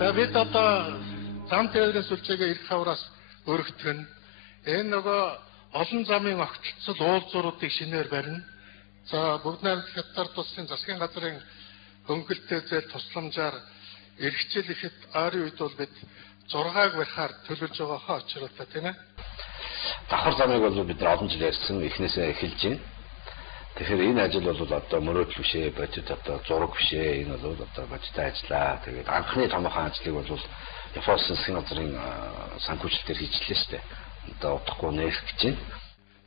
За бид одоо зам тээврийн сүлжээгээ эрх хавраас өргөтгөн энэ нөгөө олон замын огтлцол уулзууруудыг шинээр барина. За бүгд найрамдах хятад улсын засгийн газрын хөнгөлөлтөө зээл тусламжаар эрхчил ихэд ойрын үед бол бид 6-аг барихаар төлөвлөж байгаа очроотой тийм ээ. Давхар замыг бол бид нар олон жил ярьсан эхнээсээ эхэлж байна. Тэгэхээр энэ ажил бол одоо мөрөөдөл бишээ, бодит одоо зураг бишээ, энэ бол одоо бодиттой ажиллаа. Тэгээд анхны томоохон ажлыг бол Японы засгийн газрын санхүүжилтээр хийжлээ шүү дээ. Одоо удахгүй нээх гэж байна.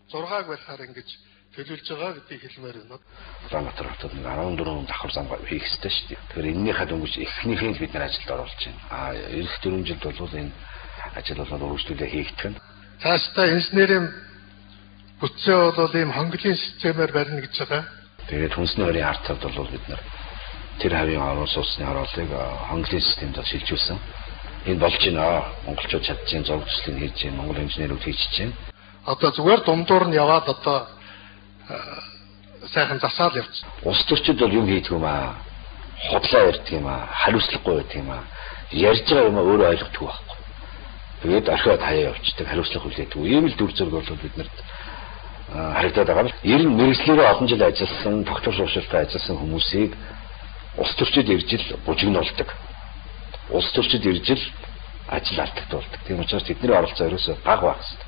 6-аг барихаар ингэж төлөвлөж байгаа гэдгийг хэлмээр байна. Улаанбаатар хотод 14 давхар зам хийх ёстой шүү дээ. Тэгэхээр энэнийхээ дөнгөж эхнийхээ бид нар ажилд оруулж байна. Эх 4 жилд бол энэ ажил бол үргэлжлүүлээ хийгдэх нь. Цаашдаа инженерийн бүтцээ бол ийм хонглын системээр барина гэж байгаа. Тэгээд хүнсний хорийн ард тавд бол бид нар тэр хавийн орон сууцны хорооллыг хонглын системд шилжүүлсэн. Энэ болж байна. Монголчууд чадчихын зураг төслийг хийж байна. Монгол инженерүүд хийж байна. Одоо зүгээр дундуур нь яваад одоо сайхан засаал явчихсан. Улс төрчид бол юм хийдэг юм аа. Хотлоо ярьдаг юм аа. Хариуцлагагүй байдаг юм аа. Ярьж байгаа юм өөрөө ойлгохгүй байхгүй. Тэгээд орхиод хаяа явчихдаг, хариуцлага хүлээдэг. Ийм л дүр зураг бол биднэрт харагдаад байгаа. Ер нь мэрэгчлэрээ олон жил ажилласан, тогтвор шууршилтай ажилласан хүмүүсийг улс төрчид ирж ил бужигнуулдаг. Улс төрчид ирж ил ажил алдагдуулдаг. Тийм учраас тэдний оролцоо ерөөсөө бага байх хэрэгтэй.